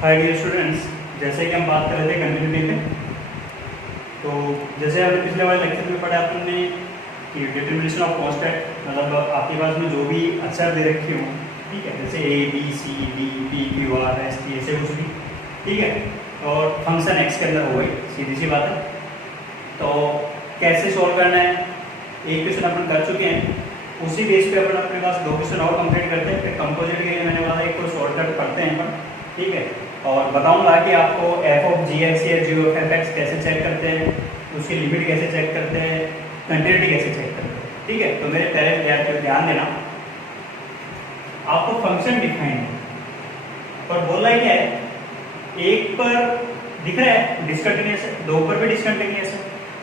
Hi dear students, जैसे कि हम बात कर रहे थे कंटिन्यूटी पे। तो जैसे हमने पिछले वाले लेक्चर में पढ़ा आपने कि डिटर्मिनेशन ऑफ कांस्टेंट, मतलब आपके पास में जो भी अक्षर दे रखे हो, ठीक है, जैसे A B C D P Q R S T, ऐसे कुछ भी, ठीक है, और फंक्शन एक्स के अंदर हो गई, सीधी सी बात है। तो कैसे सॉल्व करना है, एक क्वेश्चन अपन कर चुके हैं, उसी बेस पे अपन अपने पास दो क्वेश्चन और कंप्लीट करते हैं। फिर कंपोजिट के लिए मैंने वाला एक को शॉर्टकट पढ़ते हैं अपन, ठीक है, और बताऊंगा कि आपको एफ ऑफ जी एक्स या जी ऑफ एफ एक्स कैसे चेक करते हैं, उसकी लिमिट कैसे चेक करते हैं, कंटिन्यूटी कैसे चेक करते हैं, ठीक है। तो मेरे पहले विद्यार्थियों ध्यान देना, आपको फंक्शन डिफाइन है और बोल रहा है क्या है, एक पर दिख रहा है डिसकंटिन्यूअस है, दो पर भी डिसकंटिन्यूअस है,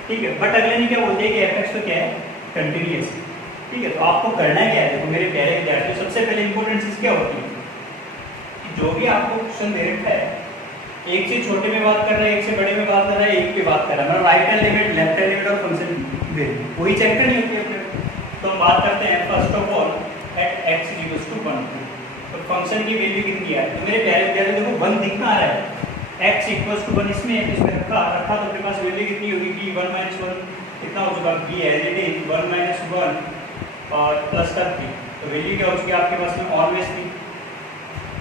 ठीक है, बट अगले ने क्या बोलते हैं कि एफ एक्स तो क्या है, कंटिन्यूअस है, ठीक है। तो आपको करना क्या है, देखो मेरे प्यारे विद्यार्थियों, सबसे पहले इंपॉर्टेंट चीज क्या होती है, जो भी आपको क्वेश्चन दे रखा है, एक से छोटे में बात कर रहा है, एक से बड़े में बात कर रहा है, एक पे बात कर रहा है, मतलब right hand limit, left hand limit और फंक्शन वैल्यू वही चेक करनी होती है अपने। तो हम बात करते हैं first of all at x equals to 1, तो फंक्शन की वैल्यू कितनी है, तो मेरे प्यारे प्यारे देखो 1 दिख कहाँ रहा है, x इक्वल्स टू 1 इसमें रखा तो अपने पास वैल्यू कितनी होगी कि 1 - 1 कितना हो चुका, b एज इट इज 1 - 1 और प्लस का 3, तो वैल्यू क्या हो चुकी है आपके पास में ऑलवेज थी,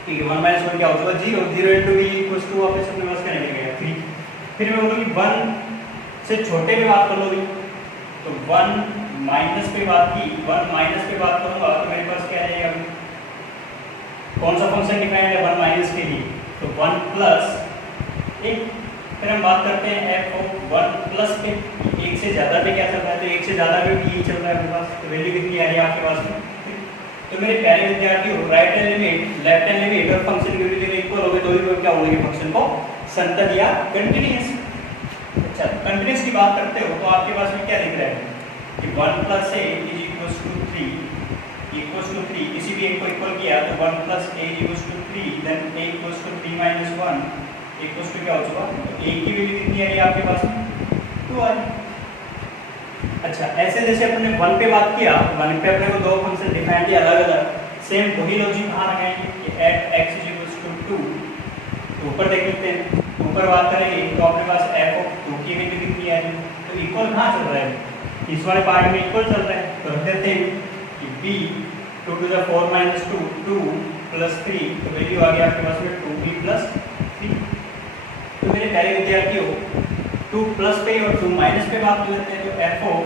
ठीक है। 1 - 1 क्या हो चुका 0, 0 into v इक्वल्स टू वापस अपने पास क्या निकलेगा 3। फिर मैं बोलूँगी 1 से छोटे में बात कर लोगी, तो 1 माइनस पे बात की, 1 माइनस पे बात करूँगा तो मेरे पास क्या रहेगा, कौन सा फंक्शन डिफाइंड है 1 माइनस के लिए, तो 1 प्लस एक। फिर हम बात करते हैं एफ ऑफ 1 प्लस के, एक से ज़्यादा पे क्या चल रहा है, तो एक से ज़्यादा पे यही चल रहा है अपने पास, तो वैल्यू कितनी आ रही है आपके पास में। तो मेरे प्यारे विद्यार्थियों, right hand limit, left hand limit और फंक्शन की वैल्यू इक्वल हो गए तो ही क्या होंगे, फंक्शन को संतत या कंटीन्यूअस। अच्छा, कंटीन्यूअस की बात करते हो तो आपके पास में क्या दिख रहा है कि 1 + a इज इक्वल्स टू 3, किसी भी एक को इक्वल किया तो 1 + a equals to 3, then a equals to 3 - 1 equals to क्या हो चुका, तो a की वैल्यू कितनी आ रही है आपके पास में 2 आ रही है। अच्छा, ऐसे जैसे अपने 1 पे बात किया, 1 पे अपने को दो फंक्शन डिफाइन किया अलग अलग, सेम वही लॉजिक कहाँ लगाएंगे कि एट x इक्वल्स टू 2, तो ऊपर देख लेते हैं, ऊपर बात करेंगे तो अपने पास f ऑफ 2 की वैल्यू कितनी आ रही है, तो इक्वल कहाँ चल रहा है, इस वाले पार्ट में इक्वल चल रहा है, तो रख देते हैं कि b 2 to the 4 - 2 2 + 3, तो वैल्यू आ गई आपके पास में 2b + 3। तो मेरे प्यारे विद्यार्थियों, 2 प्लस पे और 2 माइनस पे बात कर लेते हैं, तो f ऑफ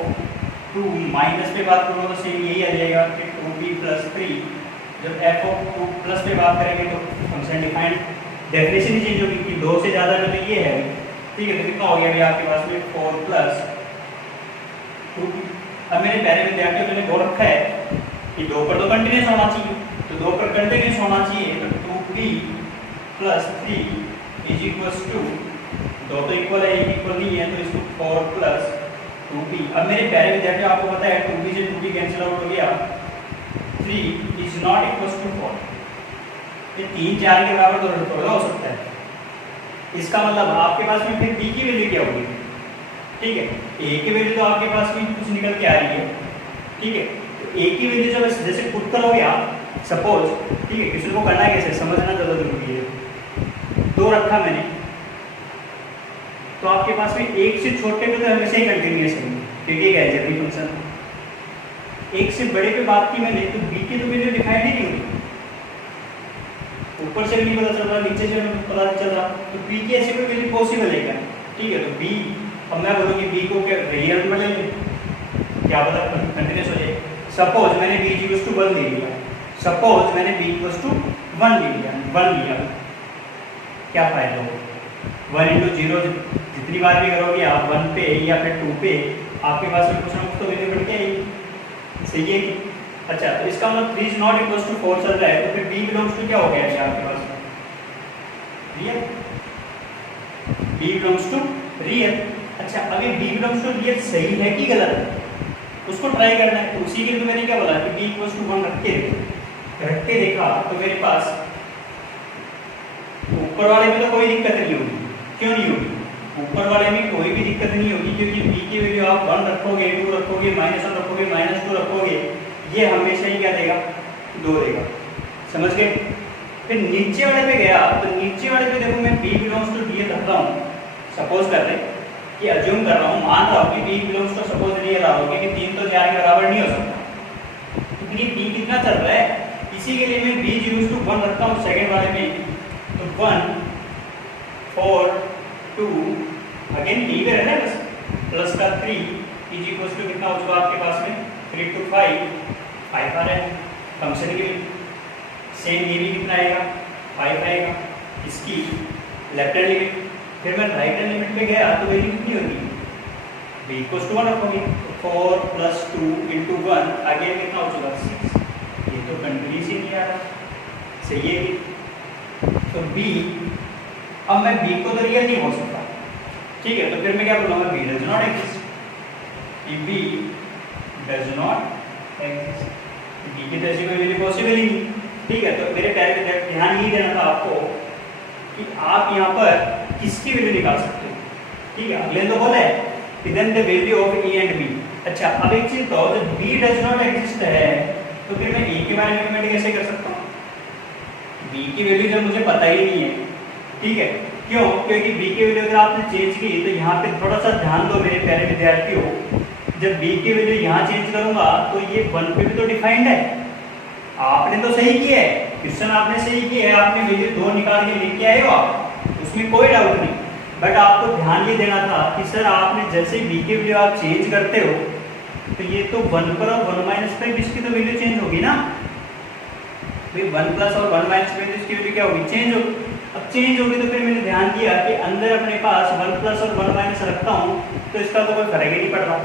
2 माइनस पे बात करो तो सेम यही आ जाएगा कि 2b + 3। जब f ऑफ 2 प्लस पे बात करेंगे तो फंक्शन डिफाइंड डेफिनेशन ही चेंज होगी कि 2 से ज़्यादा में तो ये है, ठीक है, तो कितना हो गया भैया आपके पास में 4 + 2b। अब मेरे प्यारे विद्यार्थियों, मैंने बोल रखा है कि 2 पर तो कंटिन्यूस होना चाहिए, तो 2 पर कंटिन्यूस होना चाहिए, तो 2b + 3 इज इक्वल्स टू, दो तो इक्वल है, एक इक्वल नहीं है, तो इसको 4 + 2b। अब मेरे प्यारे विद्यार्थियों, आपको पता है 2b से 2b कैंसिल आउट हो गया, 3 इज नॉट इक्वल्स टू 4, ये 3 4 के बराबर तो थोड़ा हो सकता है। इसका मतलब आपके पास में फिर b की वैल्यू क्या होगी, ठीक है, a की वैल्यू तो आपके पास में कुछ निकल के आ रही है, ठीक है, तो a की वैल्यू जब जैसे पुट करोगे आप, सपोज, ठीक है, किसी को करना है कैसे समझना ज़्यादा जरूरी है। 2 रखा मैंने, तो आपके पास में एक से छोटे पे तो हमेशा ही कंटिन्यूअस है क्योंकि एक अलजेब्रिक फंक्शन है। एक से बड़े पे बात की मैंने, तो b की तो वैल्यू डिफाइंड ही नहीं होगी, ऊपर से भी नहीं पता चल रहा, नीचे से भी पता चल रहा, तो b की ऐसी कोई वैल्यू पॉसिबल है क्या, ठीक है। तो b, अब मैं बोलूँ कि b को क्या वेरिएबल में ले लें, क्या पता कंटिन्यूअस हो जाए। सपोज मैंने b इक्वल्स टू 1 ले लिया, सपोज मैंने b इक्वल्स टू 1 ले लिया, 1 लिया, क्या फायदा होगा, 1 into 0 जितनी बार भी करोगे आप 1 पे या फिर 2 पे, आपके पास में कुछ ना कुछ तो वैल्यू बढ़ के आएगी, सही है कि। अच्छा, तो इसका मतलब 3 इज नॉट इक्वल्स टू 4 चल रहा है, तो फिर b बिलोंग्स टू क्या हो गया है आपके पास में real, b belongs to real. अच्छा, अब ये b बिलोंग्स टू रियल सही है कि गलत है, उसको ट्राई करना है, तो उसी के लिए मैंने क्या बोला कि b इक्वल्स टू 1 रख के देखा, तो मेरे पास ऊपर वाले में तो कोई दिक्कत नहीं होगी, क्यों नहीं होगी, ऊपर वाले में कोई भी दिक्कत नहीं होगी क्योंकि b की वैल्यू आप 1 रखोगे, 2 रखोगे, -1 रखोगे, -2 रखोगे, ये हमेशा ही क्या देगा 2 देगा, समझ गए। फिर नीचे वाले पे गया तो नीचे वाले पे देखो मैं b बिलोंग्स टू डी रख रहा हूँ, सपोज कर रहे कि अज्यूम कर रहा हूँ, मान रहा हूँ कि b बिलोंग्स टू सपोज डी रहा हो, क्योंकि 3 तो 4 के बराबर नहीं हो सकता, क्योंकि b कितना चल रहा है, इसी के लिए मैं b यूज टू 1 रखता हूँ सेकंड वाले में, तो 1 4 2 अगेन b पे रहना है बस, प्लस का 3 इज इक्वल टू कितना हो चुका आपके पास में 3 to 5 आ रहा है फंक्शन के लिए, सेम ये भी कितना आएगा 5 आएगा इसकी लेफ्ट हैंड लिमिट, फिर मैं राइट हैंड लिमिट पे गया तो वैल्यू कितनी होगी b इक्वल टू 1 रखोगे, 4 प्लस 2 इंटू 1 आगे कितना हो चुका 6, ये तो कंटिन्यूस ही नहीं आ रहा, सही है। तो b अब मैं b को तो रियल नहीं हो सकता, ठीक है, तो फिर मैं क्या बोलूँगा b does not exist, b does not exist, b की तो ऐसी कोई वैल्यू पॉसिबल ही नहीं, ठीक है। तो मेरे प्यारे विद्यार्थी ध्यान यही देना था आपको कि आप यहाँ पर किसकी वैल्यू निकाल सकते हो, ठीक है। अगले तो बोला है then the value of a and b। अच्छा अब एक चीज तो b डज नॉट एग्जिस्ट है, तो फिर मैं a के बारे में कमेंट कैसे कर सकता हूँ, b की वैल्यू जब मुझे पता ही नहीं है, ठीक है, क्यों, क्योंकि b की वैल्यू अगर आपने चेंज की तो यहाँ पे थोड़ा सा ध्यान दो मेरे प्यारे विद्यार्थियों, जब b की वैल्यू यहाँ चेंज करूंगा तो ये 1 पे भी तो डिफाइंड है, आपने तो सही किया है, क्वेश्चन आपने सही किया है, आपने वैल्यू 2 निकाल के लेके आए हो आप, उसमें कोई डाउट नहीं, बट आपको ध्यान ये देना था कि सर आपने जैसे b की वैल्यू आप चेंज करते हो तो ये तो 1 पर और 1 माइनस पर इसकी तो वैल्यू चेंज होगी ना, भाई 1 प्लस और 1 माइनस पर इसकी वैल्यू क्या होगी, चेंज होगी। अब चेंज होगी तो फिर मैंने ध्यान दिया कि अंदर अपने पास 1 प्लस और 1 माइनस रखता हूँ तो इसका तो कोई फर्क ही नहीं पड़ रहा,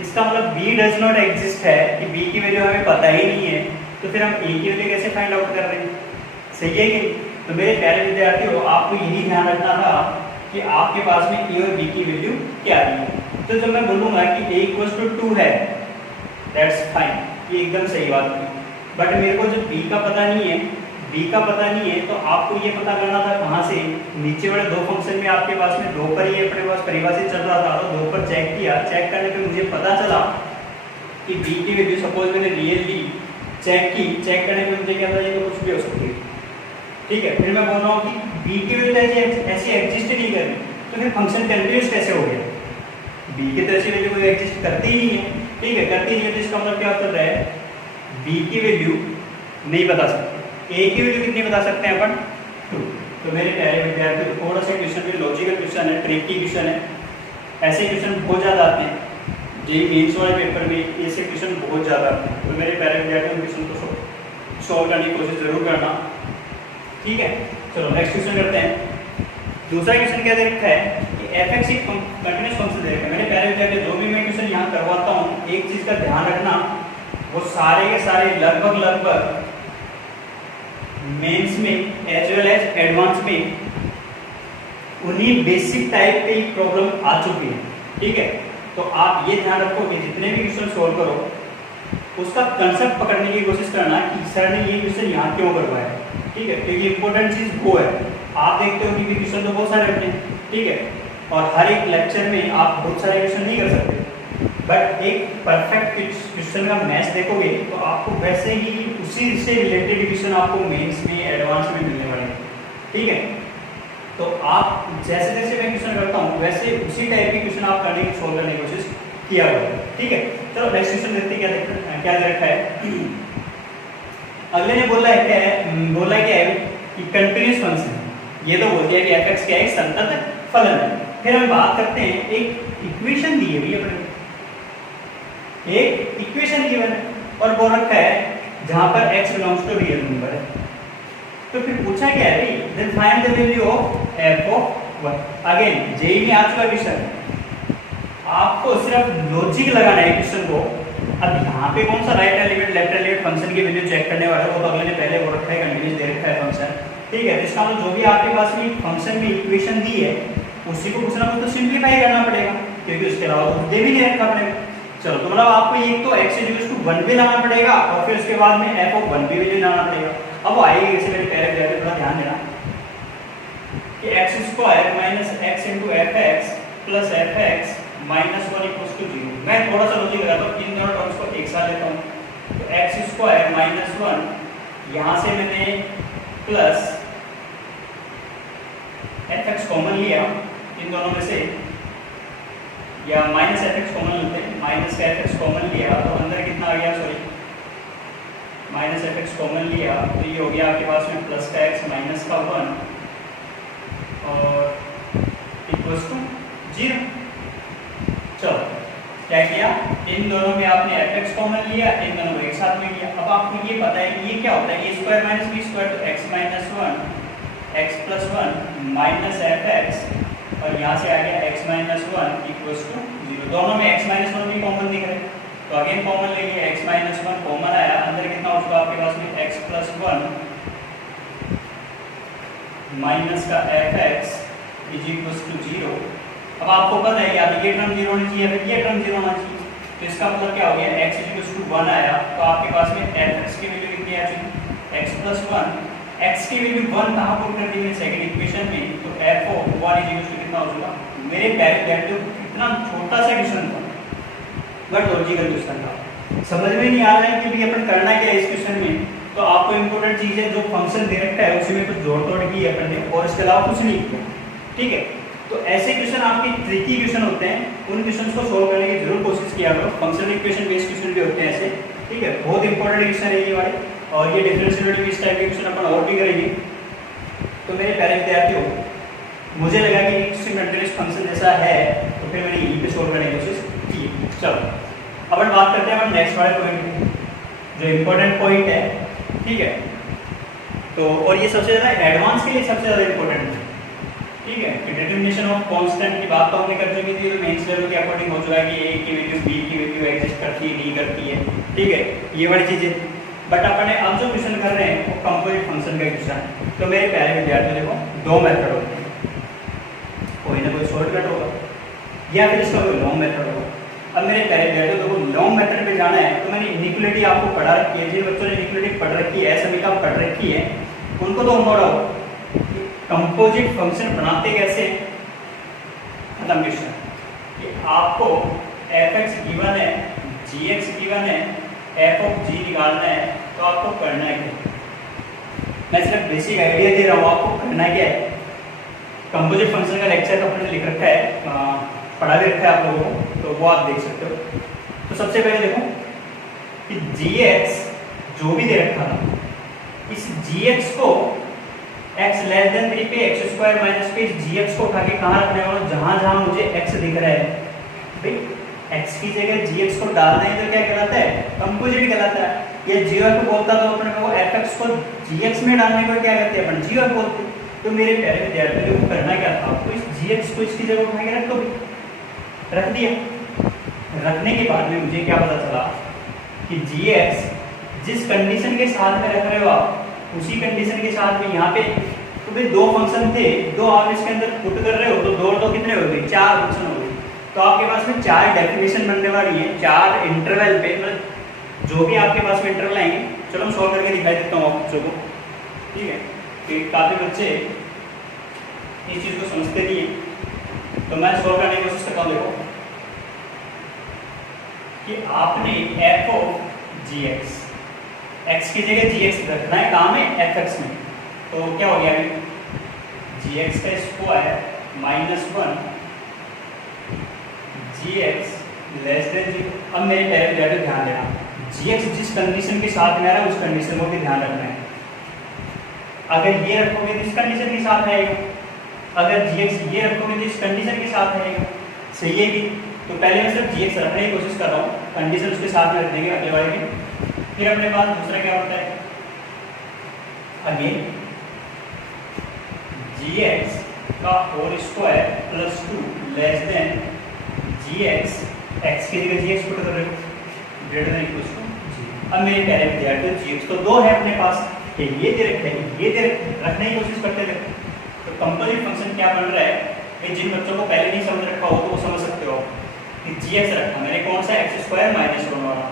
इसका मतलब b डज नॉट एग्जिस्ट है कि b की वैल्यू हमें पता ही नहीं है, तो फिर हम a की वैल्यू कैसे फाइंड आउट कर रहे हैं, सही है कि। तो मेरे प्यारे विद्यार्थियों आपको यही ध्यान रखना था कि आपके पास में a और b की वैल्यू क्या है, तो जब मैं बोलूँगा कि a इक्वल्स टू 2 है दैट्स फाइन, ये एकदम सही बात है, बट मेरे को जब b का पता नहीं है, b का पता नहीं है तो आपको ये पता करना था कहाँ से, नीचे वाले दो फंक्शन में आपके पास में 2 पर ही अपने पास परिभाषित चल रहा था, तो 2 पर चेक किया, चेक करने पे मुझे पता चला कि b की वैल्यू सपोज मैंने रियल ली, चेक की, चेक करने पे मुझे क्या था ये तो कुछ भी हो सकती है, ठीक है। फिर मैं बोल रहा हूँ कि b की वैल्यू ऐसी एग्जिस्ट नहीं कर रही, तो फिर फंक्शन कंटिन्यूस कैसे हो गया, b की तो ऐसी वैल्यू कोई एग्जिस्ट करती ही नहीं है, ठीक है, करती नहीं है, तो इसका मतलब क्या होता है b की वैल्यू नहीं बता सकते, a की वैल्यू कितनी बता सकते हैं अपन 2। तो मेरे प्यारे विद्यार्थी थोड़ा सा क्वेश्चन भी लॉजिकल क्वेश्चन है, ट्रिकी क्वेश्चन है, ऐसे क्वेश्चन बहुत ज़्यादा आते हैं जेईई मेंस वाले पेपर में, ऐसे क्वेश्चन बहुत ज़्यादा आते हैं, तो मेरे प्यारे विद्यार्थियों क्वेश्चन को सॉल्व करने की कोशिश जरूर करना, ठीक है। चलो नेक्स्ट क्वेश्चन करते हैं। दूसरा क्वेश्चन क्या दे रखा है कि f(x) एक कंटीन्यूअस फंक्शन दे रखा है। मेरे प्यारे विद्यार्थी जो भी मैं क्वेश्चन यहाँ करवाता हूँ एक चीज़ का ध्यान रखना, वो सारे के सारे लगभग मेंस में एज वेल एज एडवांस में उन्हीं बेसिक टाइप के प्रॉब्लम आ चुकी है, ठीक है। तो आप ये ध्यान रखो कि जितने भी क्वेश्चन सोल्व करो उसका कंसेप्ट पकड़ने की कोशिश करना कि सर ने ये क्वेश्चन यहाँ क्यों करवाया, ठीक है, क्योंकि इंपॉर्टेंट चीज़ वो है। आप देखते हो कि क्वेश्चन तो बहुत सारे होते हैं, ठीक है, और हर एक लेक्चर में आप बहुत सारे क्वेश्चन नहीं कर सकते, बट एक परफेक्ट क्वेश्चन का मैच देखोगे तो आपको वैसे ही उसी से रिलेटेड क्वेश्चन आपको मेंस में एडवांस में मिलने वाले हैं, ठीक है। तो आप जैसे जैसे मैं क्वेश्चन करता हूँ वैसे उसी टाइप के क्वेश्चन आप करने की सोल्व करने की कोशिश किया हुआ है, ठीक है। चलो नेक्स्ट क्वेश्चन देखते हैं क्या दे रखा है। अगले ने बोला है क्या है कि कंटीन्यूअस फंक्शन, ये तो बोल दिया कि f(x) क्या है, एक संतत फलन है। फिर हम बात करते हैं एक इक्वेशन दी है अपने, एक इक्वेशन गिवन है और बोल रखा है जहां पर x belongs to real number है, तो फिर पूछा क्या है भाई, then find the value of f(1). Again JEE में आ चुका क्वेश्चन, आपको सिर्फ लॉजिक लगाना है क्वेश्चन को। अब यहाँ पे कौन सा right element left element function की वैल्यू चेक करने वाला है, वो तो अगले ने पहले बोल रखा है, कंटीन्यूअस दे रखा है फंक्शन, ठीक है। इसका मतलब जो भी आपके पास में फंक्शन में इक्वेशन दी है उसी को कुछ ना कुछ तो सिंप्लीफाई करना पड़ेगा, क्योंकि उसके अलावा तो दे भी नहीं रखा पड़ेगा। चलो तो मतलब आपको एक तो x=1 भी लाना पड़ेगा और फिर उसके बाद में f(1) भी वैल्यू लाना पड़ेगा। अब वो आएगी कैसे, मेरे पहले जाके थोड़ा ध्यान देना कि x² - x * f(x) + f(x) - 1 = 0। मैं थोड़ा सा लॉजिक लगाता हूँ, इन दोनों टर्म्स को एक साथ लेता हूँ, तो x² - 1 यहाँ से मैंने प्लस एफ एक्स कॉमन लिया इन दोनों में से, या माइनस एफ एक्स कॉमन लेते हैं, माइनस का एफ एक्स कॉमन लिया तो अंदर कितना आ गया, sorry minus F x common लिया तो ये हो गया आपके पास में प्लस का एक्स माइनस का 1 और इक्वल्स टू 0। चलो क्या किया, इन दोनों में आपने एफ एक्स कॉमन लिया, इन दोनों को एक साथ में लिया। अब आपको ये पता है कि ये क्या होता है, ए स्क्वायर माइनस बी स्क्वायर, तो x minus 1 x plus 1 minus F x और यहाँ से आ गया एक्स माइनस 1 इक्वल्स टू 0। दोनों में एक्स माइनस 1 भी कॉमन दिख रहे हैं, तो अगेन कॉमन लेंगे, एक्स माइनस 1 कॉमन आया, अंदर कितना उसका आपके पास में एक्स प्लस 1 माइनस का f x is equals to 0। अब आपको पता है या तो ये टर्म 0 होनी चाहिए या फिर ये टर्म 0 होना चाहिए, तो इसका मतलब क्या हो गया, x इज इक्वल्स टू 1 आया, तो आपके पास में एफ एक्स की वैल्यू कितनी आ चुकी, x प्लस 1, x की वैल्यू 1 कहाँ पुट कर दी मैंने सेकंड इक्वेशन में, तो f of 1 is equals to कितना हो जाएगा, मेरे प्यारे विद्यार्थियों इतना छोटा सा क्वेश्चन था बट लॉजिकल क्वेश्चन था, समझ में नहीं आ रहा है कि भी अपन करना क्या है इस क्वेश्चन में, तो आपको इंपॉर्टेंट चीज है जो फंक्शन दे रखा है उसी में कुछ जोड़ तोड़ की है अपन ने और इसके अलावा कुछ नहीं किया, ठीक है। तो ऐसे क्वेश्चन आपके ट्रिकी क्वेश्चन होते हैं, उन क्वेश्चंस को सोल्व करने की जरूर कोशिश किया करो, फंक्शनल इक्वेशन बेस्ड क्वेश्चन भी होते हैं ऐसे, ठीक है, बहुत इंपॉर्टेंट क्वेश्चन है ये वाले, और ये डिफरेंशिएबिलिटी भी इस टाइप के क्वेश्चन अपन और भी करेंगे। तो मेरे प्यारे विद्यार्थियों, मुझे लगा कि एक कंटीन्यूअस फंक्शन जैसा है तो फिर मैंने यहीं पे सोल्व करने की कोशिश की। चलो अब हम बात करते हैं नेक्स्ट वाले पॉइंट की, जो इम्पोर्टेंट पॉइंट है, ठीक है। तो और ये सबसे ज़्यादा एडवांस के लिए सबसे ज़्यादा इम्पोर्टेंट है, ठीक है, कि डिटरमिनेशन ऑफ कांस्टेंट की बात तो हमने कर चुकी थी, तो मेंस लेवल के अकॉर्डिंग हो चुका है कि ए की वैल्यू बी की वैल्यू एग्जिस्ट करती है नहीं करती है, ठीक है, ये वाली चीज़ें। बट अपने अब जो क्वेश्चन कर रहे हैं वो कंपोजिट फंक्शन का क्वेश्चन है। तो मेरे प्यारे विद्यार्थियों देखो, दो मेथड होते हैं, कोई ना कोई शॉर्टकट होगा या फिर इसका कोई लॉन्ग मेथड होगा। अब मेरे प्यारे विद्यार्थियों देखो, लॉन्ग मेथड पे जाना है तो मैंने इनिक्वलिटी आपको पढ़ा रखी है, जिन बच्चों ने इनिक्वलिटी पढ़ रखी है, समीकरण पढ़ रखी है, उनको तो मोड़ा कंपोजिट फंक्शन बनाते कैसे, खत्म क्वेश्चन। कि आपको f(x) गिवन है, g(x) गिवन है, f ऑफ g निकालना है, तो आपको करना है क्या, मैं सिर्फ बेसिक आइडिया दे रहा हूँ, आपको करना क्या है। कंपोजिट फंक्शन का लेक्चर तो अपने लिख रखा है, पढ़ा भी रखा है आप लोगों को, तो वो आप देख सकते हो। तो सबसे पहले देखो कि gx जो भी दे रखा था, इस gx को x लेस देन 3 पे एक्स स्क्वायर माइनस पे gx को उठा के कहाँ रखने वाला, जहां जहां मुझे x दिख रहा है भाई, x की जगह gx को डालना है तो क्या कहलाता है, कंपोजिट कहलाता है। ये g को बोलता तो अपने को fx को gx में डालने को क्या कहते हैं अपन, g बोलते। तो मेरे प्यारे विद्यार्थियों को करना क्या था, आपको इस gx को इसकी जगह उठा के रख दो, रख दिया। रखने के बाद में मुझे क्या पता चला कि gx जिस कंडीशन के साथ में रख रहे हो आप, उसी कंडीशन के साथ में यहाँ पे तो भाई दो फंक्शन थे, दो आप इसके अंदर पुट कर रहे हो, तो दो और दो कितने हो गए, 4 फंक्शन हो गए। तो आपके पास में 4 डेफिनेशन बनने वाली है, 4 इंटरवल पे, मतलब जो भी आपके पास में इंटरवल आएंगे, चलो मैं सॉल्व करके दिखा देता हूँ आप बच्चों को, ठीक है, कि काफी बच्चे इस चीज को समझते नहीं है, तो मैं सॉल्व करने की कोशिश करता हूँ। देखो कि आपने f ऑफ gx, x की जगह gx रखना है, कहाँ में, fx में, तो क्या हो गया अभी, gx का square minus 1 gx less than 0। अब मेरे प्यारे विद्यार्थियों ध्यान देना, gx जिस कंडीशन के साथ में आ रहा है उस कंडीशन को भी ध्यान रखना है। अगर ये रखोगे तो इस कंडीशन के साथ आएगा, अगर gx ये रखोगे तो इस कंडीशन के साथ आएगा, सही है कि। तो पहले मैं सिर्फ gx रखने की कोशिश कर रहा हूँ, कंडीशन उसके साथ में रख देंगे अगले वाले में। फिर अपने पास दूसरा क्या होता है, अगेन gx का whole square plus 2 less than gx, x की जगह gx पुट कर रहे हो, ग्रेटर देन इक्वल टू। अब मेरे प्यारे विद्यार्थियों, gx तो दो है अपने पास, ये दे रखे हैं, ये दे रखने की कोशिश करते थे। तो कंपोजिट फंक्शन क्या बन रहा है, ये जिन बच्चों को पहले नहीं समझ रखा हो तो वो समझ सकते हो कि gx रखा मैंने कौन सा, एक्स स्क्वायर माइनस 1 वाला,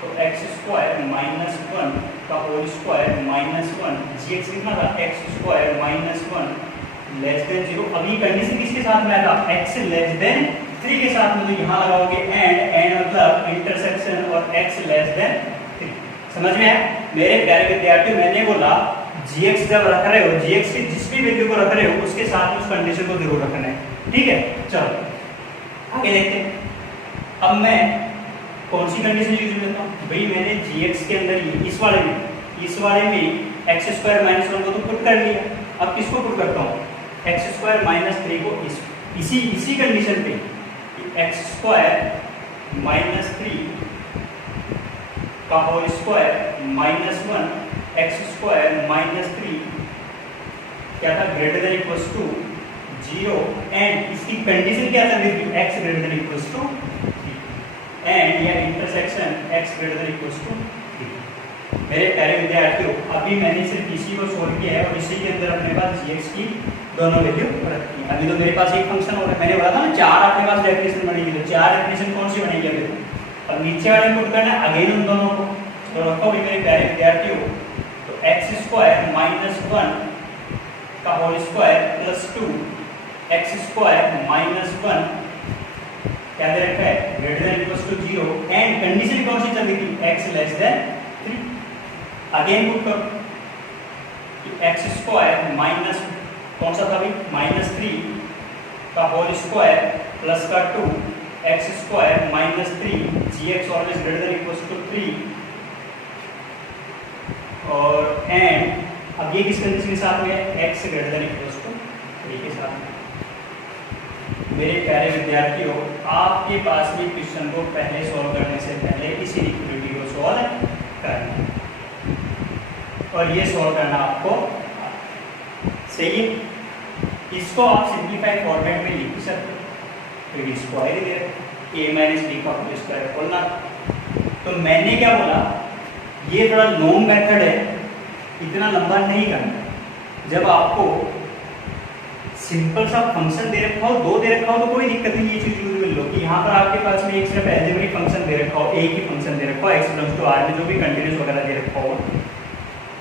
तो एक्स स्क्वायर माइनस 1 का होल स्क्वायर माइनस 1, gx कितना था, x square minus 1 less than 0। अभी कंडीशन किसके साथ में था, x लेस देन 3 के साथ में, तो यहाँ लगाओगे एंड मतलब इंटरसेक्शन और x लेस देन 3। समझ में आया मेरे प्यारे विद्यार्थियों, मैंने बोला gx जब रख रहे हो, gx की जिस भी वैल्यू को रख रहे हो उसके साथ उस कंडीशन को जरूर रखना है, ठीक है। चलो आगे देखते हैं। अब मैं कौन सी कंडीशन यूज करता हूँ भाई, मैंने gx के अंदर इस वाले में एक्स स्क्वायर माइनस 1 को तो पुट कर लिया, अब किसको पुट करता हूँ, एक्स स्क्वायर माइनस 3 को इसी कंडीशन पे एक्स स्क्वायर माइनस 3 का whole square minus 1 x square minus 3 क्या था, greater than equals to 0 and इसकी कंडीशन क्या था, x greater than equals to 3 and या intersection x greater than equals to 3। मेरे प्यारे विद्यार्थियों, अभी मैंने सिर्फ इसी को सोल्व किया है और इसी के अंदर अपने पास gx की दोनों वैल्यू रखी है। अभी तो मेरे पास एक फंक्शन हो रहा है, मैंने बोला था ना 4 आपके पास डेफिनेशन बनेगी, तो 4 डेफिनेशन कौन सी बनेगी अभी तो, अब नीचे वाले पुट करना है अगेन उन दोनों को, तो रखो भी मेरे प्यारे विद्यार्थियों। तो एक्स स्क्वायर माइनस 1 का whole square plus 2 x square minus 1 क्या दे रखा है, greater than equals to 0 and condition कौन सी चल रही थी, x less than 3। Again put करो एक्स स्क्वायर माइनस कौन सा था भाई, माइनस 3 का होल स्क्वायर प्लस का 2 x square minus 3 gx always greater than equals to 3 और एंड अब ये किस कंडीशन के साथ में, x greater than equals to 3 के साथ में। मेरे प्यारे विद्यार्थियों, आपके पास भी क्वेश्चन को पहले सॉल्व करने से पहले इस इक्विलिटी को सॉल्व करना और ये सॉल्व करना आपको सही है। इसको आप सिंप्लीफाइड फॉर्मेट में लिख सकते हो, तो स्क्वायर ही दे a माइनस बी का होल स्क्वायर बोलना। तो मैंने क्या बोला, ये थोड़ा लॉन्ग मेथड है, इतना लंबा नहीं करना। जब आपको सिंपल सा फंक्शन दे रखा हो, 2 दे रखा हो तो कोई दिक्कत नहीं, ये चीज यूज कर लो कि यहाँ पर आपके पास में एक सिर्फ एल्जेब्रिक फंक्शन दे रखा हो, एक ही फंक्शन दे रखा हो x बिलोंग्स टू r में जो भी कंटीन्यूअस वगैरह दे रखा हो,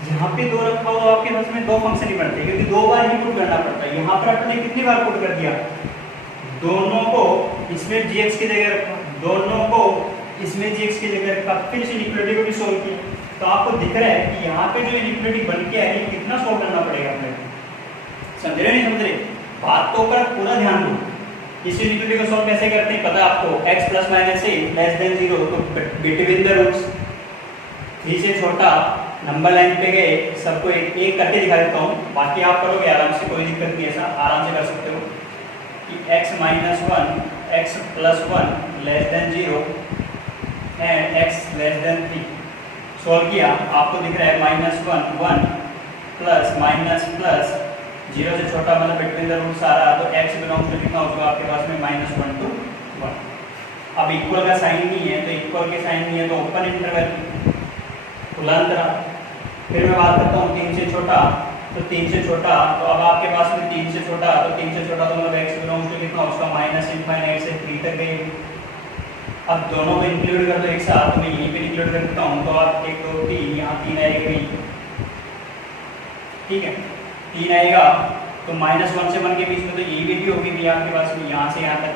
यहाँ पे 2 रखा हो तो आपके पास में 2 फंक्शन ही बनते हैं क्योंकि 2 बार ही पुट करना पड़ता है। यहाँ पर आपने कितनी बार पुट कर दिया, दोनों को इसमें gx की जगह रखा, दोनों को इसमें gx की जगह रखा, फिर इस इनइक्वालिटी को भी सोल्व किया, तो आपको दिख रहा है कि यहाँ पे जो इनइक्वालिटी बन के आई है कितना सोल्व करना पड़ेगा अपने, समझ रहे नहीं समझ रहे, बात तो पर पूरा ध्यान दो। इस इनइक्वालिटी को सोल्व कैसे करते हैं पता है आपको, x plus minus a less than 0, तो बिटवीन द रूट्स 3 से छोटा नंबर लाइन पे गए, सबको एक एक करके दिखा देता हूँ, बाकी आप करोगे आराम से, कोई दिक्कत नहीं, ऐसा आराम से कर सकते हो कि x minus 1 x plus 1 less than 0 and x less than 3 solve किया, आपको दिख रहा है माइनस 1 1 प्लस माइनस प्लस 0 से छोटा मतलब बिटवीन द रूट्स आ रहा, तो x बिलोंग्स टू कितना होगा आपके पास में माइनस 1 to 1। अब इक्वल का साइन नहीं है, तो इक्वल के साइन नहीं है तो ओपन इंटरवल खुला अंतराल। फिर मैं बात करता हूँ 3 से छोटा, तो 3 से छोटा, तो अब आपके पास में 3 से छोटा, तो 3 से छोटा तो मतलब x बिलोंग्स टू कितना उसका माइनस इनफाइनाइट से 3 तक गई। अब दोनों को इंक्लूड कर दो एक साथ, तो मैं यहीं पे इंक्लूड कर देता हूँ, तो आप 1 2 3 यहाँ 3 आएगा, ठीक है 3 आएगा, तो माइनस 1 से 1 के बीच में तो ये भी होगी भी आपके पास में यहाँ से यहाँ तक,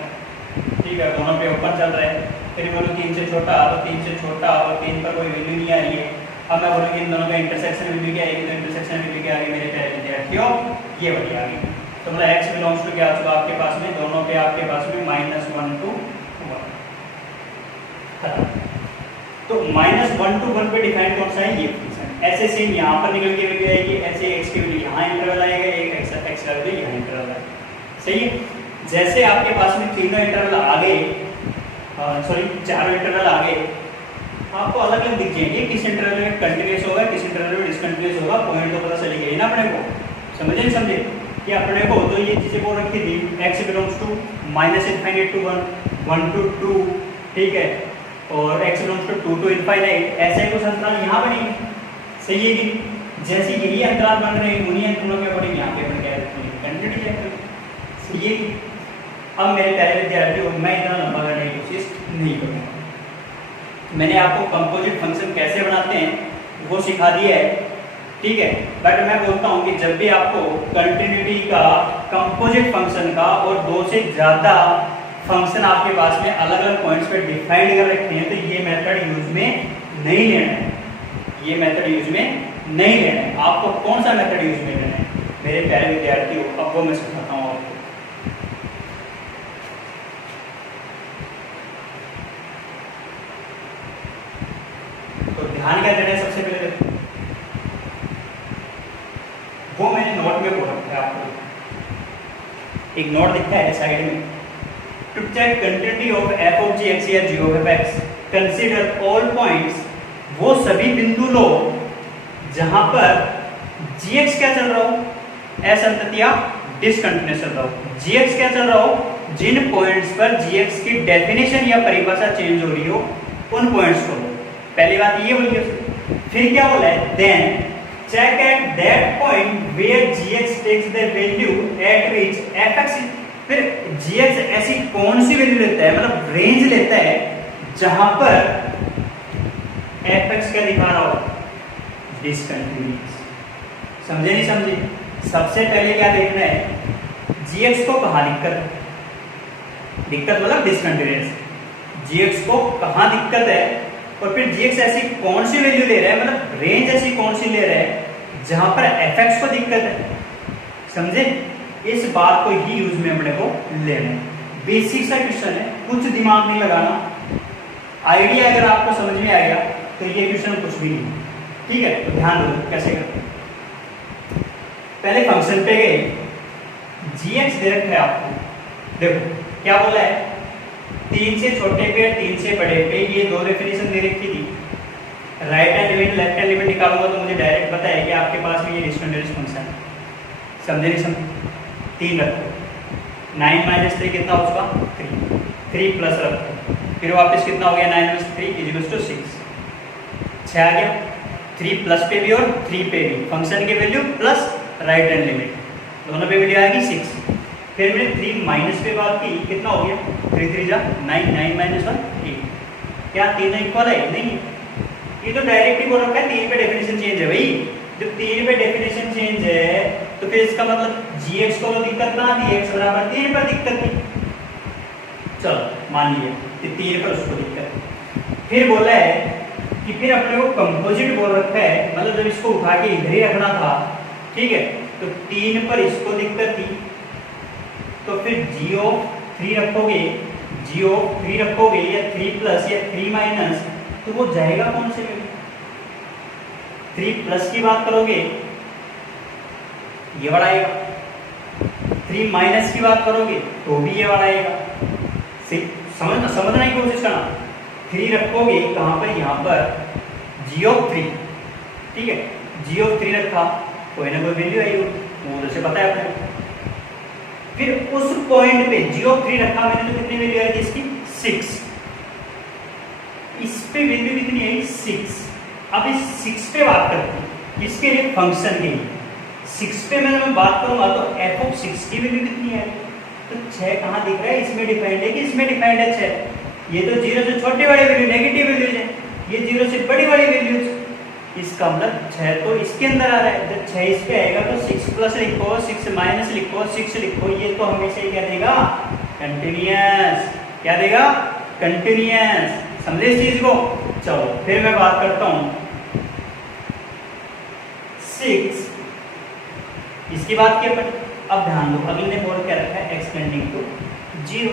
ठीक है दोनों पे ओपन चल रहा है। फिर बोलो 3 से छोटा, तो 3 से छोटा और 3 पर कोई वैल्यू नहीं आ रही है। अब मैं बोलूँगी इन दोनों का इंटरसेक्शन वैल्यू क्या आएगी, तो इंटरसेक्शन वैल्यू क्या आ गई मेरे प्यारे विद्यार्थियों, ये वाली आ गई। तो मतलब x बिलोंग्स टू क्या होगा आपके पास में, दोनों पे आपके पास में माइनस 1 to 1। तो माइनस 1 to 1 पे डिफाइन कौन सा है, ये फंक्शन। ऐसे सेम यहाँ पर निकल के वैल्यू आएगी, ऐसे x की वैल्यू यहाँ इंटरवल आएगा, एक x का वैल्यू यहाँ इंटरवल आएगा, सही है। जैसे आपके पास में तीनों इंटरवल आ गए, सॉरी चारों इंटरवल आ गए, आपको अलग अलग दिख जाएंगे, किस इंटरवल में कंटिन्यूअस होगा, किस इंटरवल में डिसकंटिन्यूअस होगा, पॉइंट तो पता चली गई ना अपने को, समझे नहीं समझे कि अपने को तो ये चीजें बोल रखी थी, x belongs to minus infinite to 1 1 to 2, ठीक है, और x belongs to 2 to infinite, ऐसे कुछ अंतराल यहाँ बनेंगे, सही है कि जैसे यही अंतराल बन रहे हैं उन्हीं अंतरालों के अकॉर्डिंग यहाँ पे अपन क्या रखेंगे, कंटिन्यूटी चेक करें, सही है कि। अब मेरे प्यारे विद्यार्थियों, मैं इतना लंबा करने की कोशिश नहीं करूँगा, मैंने आपको कंपोजिट फंक्शन कैसे बनाते हैं वो सिखा दिया है, ठीक है। बट मैं बोलता हूँ कि जब भी आपको कंटिन्यूटी का, कंपोजिट फंक्शन का और 2 से ज़्यादा फंक्शन आपके पास में अलग अलग पॉइंट्स पे डिफाइंड कर रखे हैं, तो ये मेथड यूज में नहीं लेना है, ये मेथड यूज में नहीं लेना है। आपको कौन सा मेथड यूज में लेना है मेरे प्यारे विद्यार्थियों, अब वो मैं सिखाता हूँ आपको। तो ध्यान क्या देना है सबसे पहले देखो, वो मैंने नोट में बोला था आपको, एक नोट दिखता है साइड में, to check continuity of f of g x या g of f x consider all points, वो सभी बिंदु लो जहां पर जी एक्स क्या चल रहा हो, असंततिया डिसकंटिन्यूअस चल रहा हो। जी एक्स क्या चल रहा हो, जिन पॉइंट्स पर जी एक्स की डेफिनेशन या परिभाषा चेंज हो रही हो उन पॉइंट्स को लो। पहली बात ये बोली है। फिर क्या बोला है, then check at that point where gx takes the value at which fx, फिर gx ऐसी कौन सी वैल्यू लेता है, मतलब रेंज लेता है जहां पर fx क्या दिखा रहा हो, डिसकंटिन्यूअस। समझे नहीं समझे? सबसे पहले क्या देखना है, gx को कहां दिक्कत मतलब डिसकंटिन्यूअस, gx को कहां दिक्कत है, और फिर gx ऐसी कौन सी वैल्यू ले रहा है, मतलब रेंज ऐसी कौन सी ले रहा है जहां पर fx को दिक्कत है। समझे? इस बात को ही यूज में अपने को लेना है। बेसिक सा क्वेश्चन है, कुछ दिमाग नहीं लगाना, आइडिया अगर आपको समझ में आएगा तो ये क्वेश्चन कुछ भी नहीं। ठीक है, तो ध्यान दो कैसे करते हैं। पहले फंक्शन पे गए, gx दे रखा है आपको, देखो क्या बोला है, 3 से छोटे पे 3 से बड़े पे ये दो डेफिनेशन दे रखी थी। Right hand limit left hand limit निकालूंगा तो मुझे डायरेक्ट पता है कि आपके पास में ये डिसकंटिन्यूअस फंक्शन है। समझे नहीं समझे? 3 रखो, 9 - 3 कितना उसका 3, 3 प्लस रखो, फिर वापस कितना हो गया 9 - 3 = 6, 6 आ गया। 3 प्लस पे भी और 3 पे भी फंक्शन की value plus right hand limit दोनों पे वैल्यू आएगी 6। फिर मैंने 3 माइनस पे बात की, कितना हो गया 3 3 जा 9, 9 - 1 8। क्या तीनों इक्वल है? नहीं, ये तो डायरेक्ट ही बोल रखा है 3 पे डेफिनेशन चेंज है भाई। जब 3 पे डेफिनेशन चेंज है तो फिर इसका मतलब gx को तो दिक्कत ना थी, x बराबर 3 पर दिक्कत थी। चलो मान लिया कि 3 पर उसको दिक्कत। फिर बोला है कि फिर अपने को कंपोजिट बोल रखा है, मतलब जब इसको उठा के इधर ही रखना था, ठीक है, तो 3 पर इसको दिक्कत थी, तो फिर g ऑफ 3 रखोगे, g ऑफ 3 रखोगे या 3 प्लस या 3 माइनस, तो वो जाएगा कौन से में? 3 प्लस की बात करोगे ये वाला आएगा, 3 माइनस की बात करोगे तो भी ये वाला आएगा। समझने की कोशिश करना। 3 रखोगे कहां पर, यहां पर g ऑफ 3, ठीक है, g ऑफ 3 रखा, कोई ना कोई वैल्यू आई होगी, वो जैसे पता है आपको। फिर उस पॉइंट पे g ऑफ 3 रखा मैंने, तो कितनी वैल्यू आई थी इसकी 6, इस पे वैल्यू कितनी आई 6। अब इस 6 पे बात करते हैं, इसके लिए फंक्शन के लिए 6 पे मैं बात करूंगा तो f ऑफ 6 की वैल्यू कितनी है, तो 6 कहां दिख रहा है, इसमें डिफाइंड है कि इसमें डिफाइंड है 6। ये तो 0 से छोटे वाली वैल्यू नेगेटिव वैल्यूज है, ये 0 से बड़ी वाली वैल्यूज, इसका मतलब 6 तो इसके अंदर आ रहा है। जब 6 इस पे आएगा तो 6 प्लस लिखो, 6 माइनस लिखो, 6 लिखो, ये तो हमेशा ही क्या देगा, कंटिन्यूअस। क्या देगा, कंटिन्यूअस। समझे इस चीज को? चलो फिर मैं बात करता हूं 6, इसकी बात की अपन। अब ध्यान दो, अगले ने बोल क्या रखा है, एक्सटेंडिंग टू 0।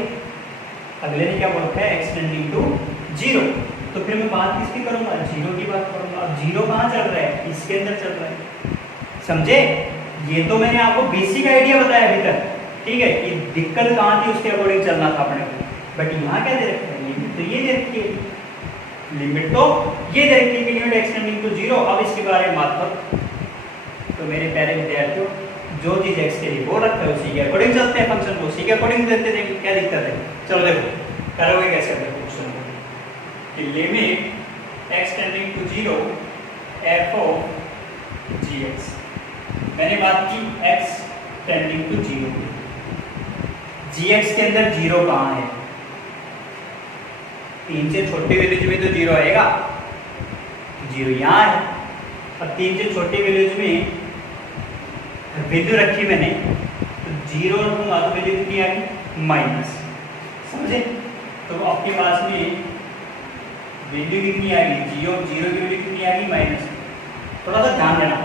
अगले ने क्या बोल रखा है, एक्सटेंडिंग टू 0। तो फिर मैं बात किसकी करूंगा, 0 की बात करूंगा। अब 0 कहां चल रहा है, इसके अंदर चल रहा है। समझे? ये तो मैंने आपको बेसिक आइडिया बताया अभी तक, ठीक है, कि दिक्कत कहां थी उसके अकॉर्डिंग चलना था अपने को। बट यहाँ क्या दे रखा है, लिमिट तो ये दे रखी है, लिमिट तो ये दे रखी है कि लिमिट एक्सटेंडिंग टू 0। अब इसके बारे में बात करो तो मेरे प्यारे विद्यार्थियों, जो चीज x के लिए बोल रखा है उसी के अकॉर्डिंग चलते हैं, फंक्शन को उसी के अकॉर्डिंग देते हैं, क्या दिक्कत है। चलो देखो करोगे कैसे अपने क्वेश्चन को, कि limit extending to 0 f of gx, मैंने बात की x टेंडिंग टू 0, gx के अंदर 0 कहां है, 3 से छोटी वैल्यूज में तो 0 आएगा, 0 यहाँ है। अब 3 से छोटी वैल्यूज में वैल्यू रखी मैंने, तो 0 रखूंगा तो वैल्यू कितनी आ गई, माइनस। समझे? तो आपके पास में वैल्यू कितनी आ गई, g ऑफ 0 की वैल्यू कितनी आ गई, माइनस। थोड़ा सा ध्यान देना,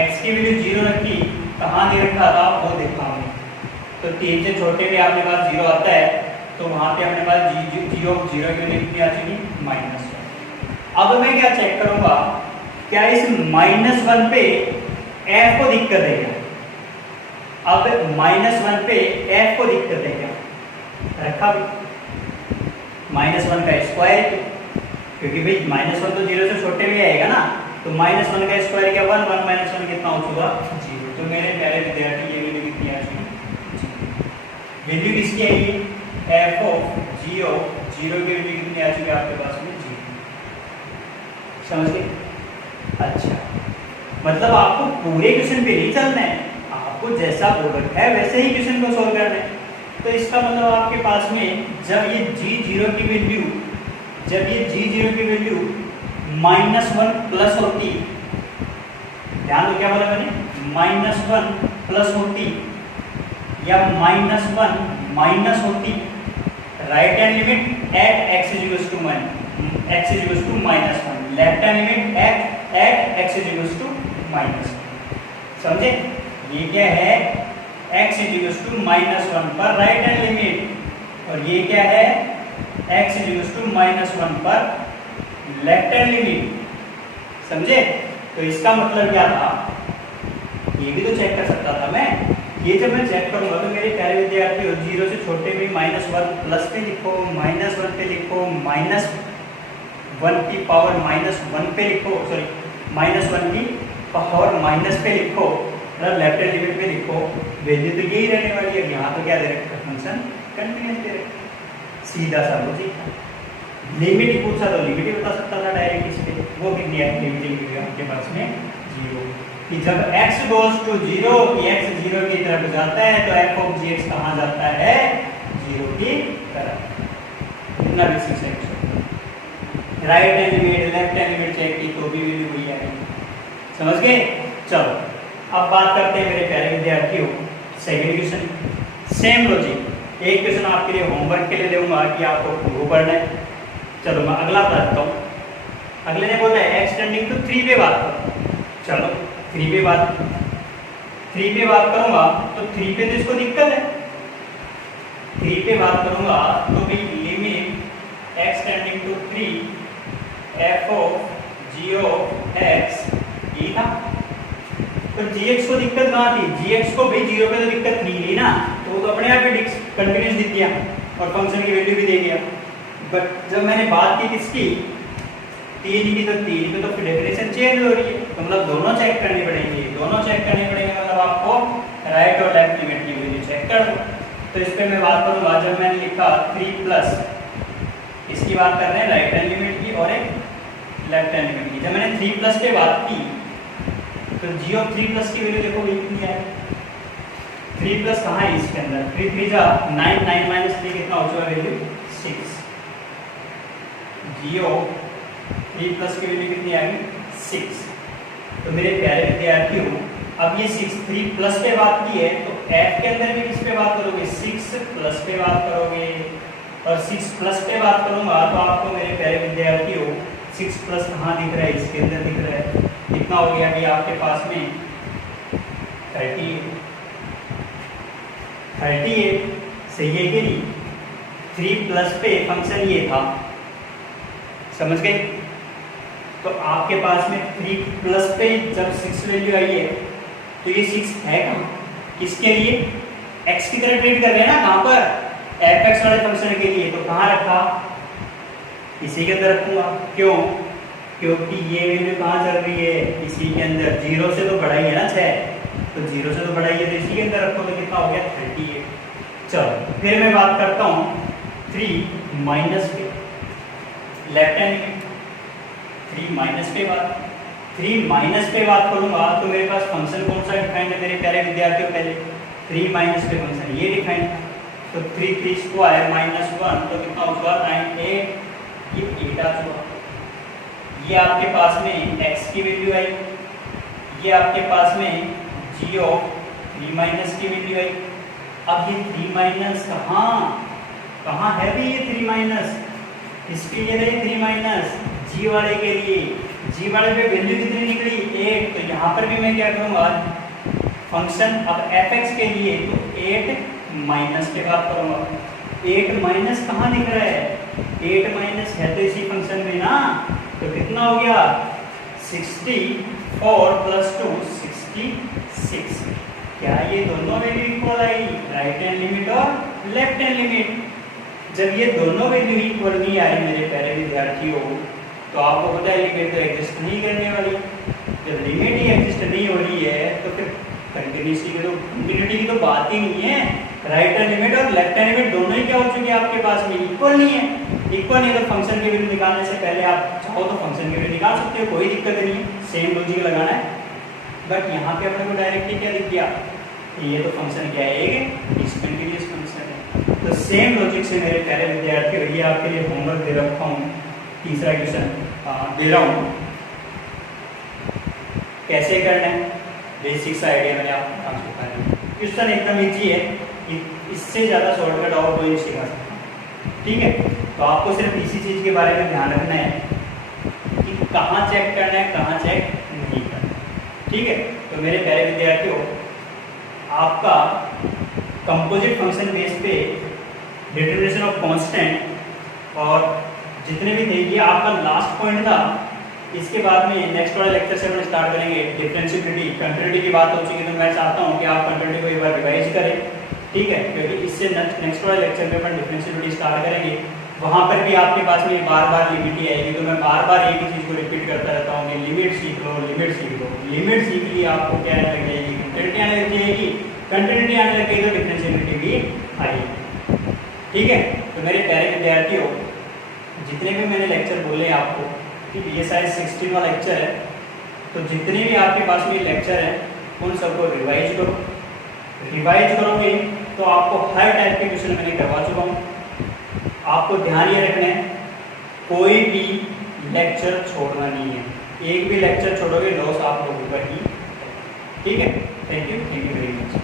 x की वैल्यू 0 रखी, कहाँ नहीं रखा था वो देखा हमने। तो 3 से छोटे में आपके पास 0 आता है, तो वहां पे अपने पास g ऑफ 0 की वैल्यू कितनी आ चुकी? -1। अब मैं क्या चेक करूंगा, क्या इस -1 पे f को दिक्कत है क्या? अब -1 पे f को दिक्कत है क्या? रखा भी -1 का स्क्वायर, क्योंकि भाई -1 तो 0 से छोटे में आएगा ना, तो -1 का स्क्वायर क्या 1, 1 - 1 कितना हो चुका? 0। तो मेरे प्यारे विद्यार्थी ये वैल्यू कितनी आ चुकी? वैल्यू किसकी आई? f ऑफ g ऑफ 0 की वैल्यू कितनी आ चुकी है आपके पास में? 0। समझ गए? अच्छा, मतलब आपको पूरे क्वेश्चन पे नहीं चलना है, आपको जैसा बोल रखा है वैसे ही क्वेश्चन को सॉल्व करना है। तो इसका मतलब आपके पास में जब ये g0 की वैल्यू -1 प्लस होती, ध्यान दो क्या बोला मैंने, -1 प्लस होती या -1 माइनस होती, right hand limit at x = -1, left hand limit at x = -1। समझे? ये क्या है? x = -1 पर राइट हैंड लिमिट, और ये क्या है? x = -1 पर लेफ्ट हैंड लिमिट। समझे? तो इसका मतलब क्या था, ये भी तो चेक कर सकता था मैं। ये जब मैं चेक करूंगा तो मेरे प्यारे विद्यार्थियों 0 से छोटे में -1 प्लस पे लिखो, -1 पे लिखो, -1 की पावर -1 पे लिखो, सॉरी -1 की पावर माइनस पे लिखो, मतलब लेफ्ट हैंड लिमिट पे लिखो, वैल्यू तो यही रहने वाली है। यहाँ तो क्या दे रखा है? फंक्शन कंटीन्यूअस दे रखा है, सीधा सा लॉजिक। लिमिट ही पूछा तो लिमिट ही बता सकता था डायरेक्ट इस पे, वो कितनी है लिमिट आपके पास में? 0। कि जब x goes to 0, x 0 की तरफ जाता है तो f of gx कहाँ जाता है? 0 की तरफ। इतना बेसिक है। Right hand limit, left hand limit check की तो भी वैल्यू वही आएगी। समझ गए? चलो अब बात करते हैं मेरे प्यारे विद्यार्थियों सेकंड क्वेश्चन। सेम लॉजिक, एक क्वेश्चन आपके लिए होमवर्क के लिए दूंगा कि आपको वो पढ़ना है। चलो मैं अगला बताता हूँ। अगले ने बोला है x टेंडिंग टू 3 पे बात करो। चलो 3 पे बात करूंगा तो 3 पे तो इसको दिक्कत है। 3 पे बात करूंगा तो भी limit x tending to 3 f of g of x ये था। तो gx को दिक्कत कहाँ थी? gx को भाई 0 पे तो दिक्कत नहीं ली ना, तो वो तो अपने आप ही कंटिन्यूअस दे दिया और फंक्शन की वैल्यू भी दे दिया। बट जब मैंने बात की किसकी? 3 की, तो 3 पे तो डेफिनेशन चेंज हो रही है, तो मतलब दोनों चेक करनी पड़ेंगी। मतलब आपको राइट और लेफ्ट लिमिट की वैल्यू चेक कर दो। तो इस पे मैं बात करूंगा, जब मैंने लिखा 3 प्लस, इसकी बात कर रहे हैं राइट हैंड लिमिट की और एक लेफ्ट हैंड लिमिट की। जब मैंने 3 प्लस पे बात की तो g ऑफ 3 प्लस की वैल्यू देखो कितनी है? 3 प्लस कहाँ है इसके अंदर? 3 3 जा 9, 9 - 3 कितना हो चुका वैल्यू? 6। g ऑफ 3 प्लस की वैल्यू कितनी आ गई? 6। तो मेरे प्यारे विद्यार्थियों अब ये 6 3 प्लस पे बात की है, तो f के अंदर भी किस पे बात करोगे? 6 प्लस पे बात करोगे। और 6 प्लस पे बात करूंगा तो आपको मेरे प्यारे विद्यार्थियों 6 प्लस कहाँ दिख रहा है? इसके अंदर दिख रहा है। कितना हो गया अभी आपके पास में? 38। सही है कि नहीं? 3 प्लस पे फंक्शन ये था, समझ गए? तो आपके पास में 3 प्लस पे जब 6 वैल्यू आई है तो ये 6 है कहाँ? किसके लिए? x की तरह ट्रीट कर रहे हैं ना, कहाँ पर? fx वाले फंक्शन के लिए। तो कहाँ रखा? इसी के अंदर रखूंगा। क्यों? क्योंकि ये वैल्यू कहाँ चल रही है? इसी के अंदर। 0 से तो बढ़ा ही है ना 6, तो 0 से तो बढ़ा ही है, तो इसी के अंदर रखो। तो कितना हो गया? 38। चलो फिर मैं बात करता हूँ 3 माइनस पे, लेफ्ट हैंड लिमिट 3 माइनस पे बात करूंगा तो मेरे पास फंक्शन कौन सा डिफाइंड है मेरे प्यारे विद्यार्थियों? पहले 3 माइनस पे फंक्शन ये डिफाइंड है। तो 3 3 स्क्वायर -1 तो कितना हो चुका? 9 8, ये 8 आ चुका। ये आपके पास में x की वैल्यू आई, ये आपके पास में g ऑफ 3 माइनस की वैल्यू आई। अब ये 3 माइनस कहाँ है भी? ये 3 माइनस इसके लिए नहीं, 3 माइनस g वाले के लिए। जी वाले पे वैल्यू कितनी निकली 8, तो यहाँ पर भी मैं क्या करूँगा फंक्शन अब fx के लिए तो 8 माइनस के बाद करूँगा। 8 माइनस कहाँ दिख रहा है 8 माइनस है तो इसी फंक्शन में ना, तो कितना हो गया 64 प्लस 2 66। क्या ये दोनों वैल्यू इक्वल आई राइट हैंड लिमिट और लेफ्ट हैंड लिमिट। जब ये दोनों वैल्यू इक्वल नहीं आई मेरे प्यारे विद्यार्थियों तो आपको पता है लिमिट तो एग्जिस्ट नहीं करने वाली। जब लिमिट ही एग्जिस्ट नहीं हो रही है तो फिर कंटिन्यूटी की तो बात ही नहीं है। राइट हैंड लिमिट और लेफ्ट हैंड लिमिट दोनों ही क्या हो चुके हैं आपके पास में इक्वल नहीं है। इक्वल नहीं तो फंक्शन की वैल्यू निकालने से पहले आप चाहो तो फंक्शन की वैल्यू निकाल सकते हो, कोई दिक्कत नहीं है, सेम लॉजिक लगाना है। बट यहाँ पे अपने को डायरेक्टली क्या दिख गया ये तो फंक्शन क्या है एक डिसकंटिन्यूअस फंक्शन है। तो सेम लॉजिक से मेरे प्यारे विद्यार्थियों ये आपके लिए होमवर्क दे रखा हूँ, तीसरा क्वेश्चन दे रहा हूँ कैसे करना है, बेसिक सा आइडिया मैंने आपको बता चुका है। क्वेश्चन एकदम इजी है, इससे ज़्यादा शॉर्टकट और कोई नहीं सिखा सकता, ठीक है। तो आपको सिर्फ इसी चीज़ के बारे में ध्यान रखना है कि कहाँ चेक करना है कहाँ चेक नहीं करना, ठीक है। तो मेरे प्यारे विद्यार्थियों आपका कंपोजिट फंक्शन बेस पे डिटरमिनेशन ऑफ कांस्टेंट और जितने भी थे ये आपका लास्ट पॉइंट था। इसके बाद में नेक्स्ट वाले लेक्चर से हम स्टार्ट करेंगे डिफरेंशिएबिलिटी। कंटिन्यूटी की बात हो चुकी तो मैं चाहता हूँ कि आप कंटिन्यूटी को एक बार रिवाइज करें, ठीक है, क्योंकि इससे नेक्स्ट वाले लेक्चर में अपन डिफरेंशिएबिलिटी स्टार्ट करेंगे। वहाँ पर भी आपके पास में बार बार लिमिट ही आएगी, तो मैं बार बार एक ही चीज़ को रिपीट करता रहता हूँ कि लिमिट सीख लो लिमिट सीख लो। लिमिट सीख ली आपको क्या लग जाएगी कंटिन्यूटी आने लग जाएगी, कंटिन्यूटी आने लग गई तो डिफरेंशिएबिलिटी भी आएगी, ठीक है। तो मेरे प्यारे विद्यार्थियों जितने भी मैंने लेक्चर बोले आपको, ठीक है, ये शायद 16वां लेक्चर है, तो जितने भी आपके पास में लेक्चर हैं उन सबको रिवाइज करो। रिवाइज करोगे तो आपको हर टाइप के क्वेश्चन मैंने करवा चुका हूँ। आपको ध्यान ये रखना है कोई भी लेक्चर छोड़ना नहीं है, एक भी लेक्चर छोड़ोगे लॉस आप लोगों का ही, ठीक है। Thank you very much.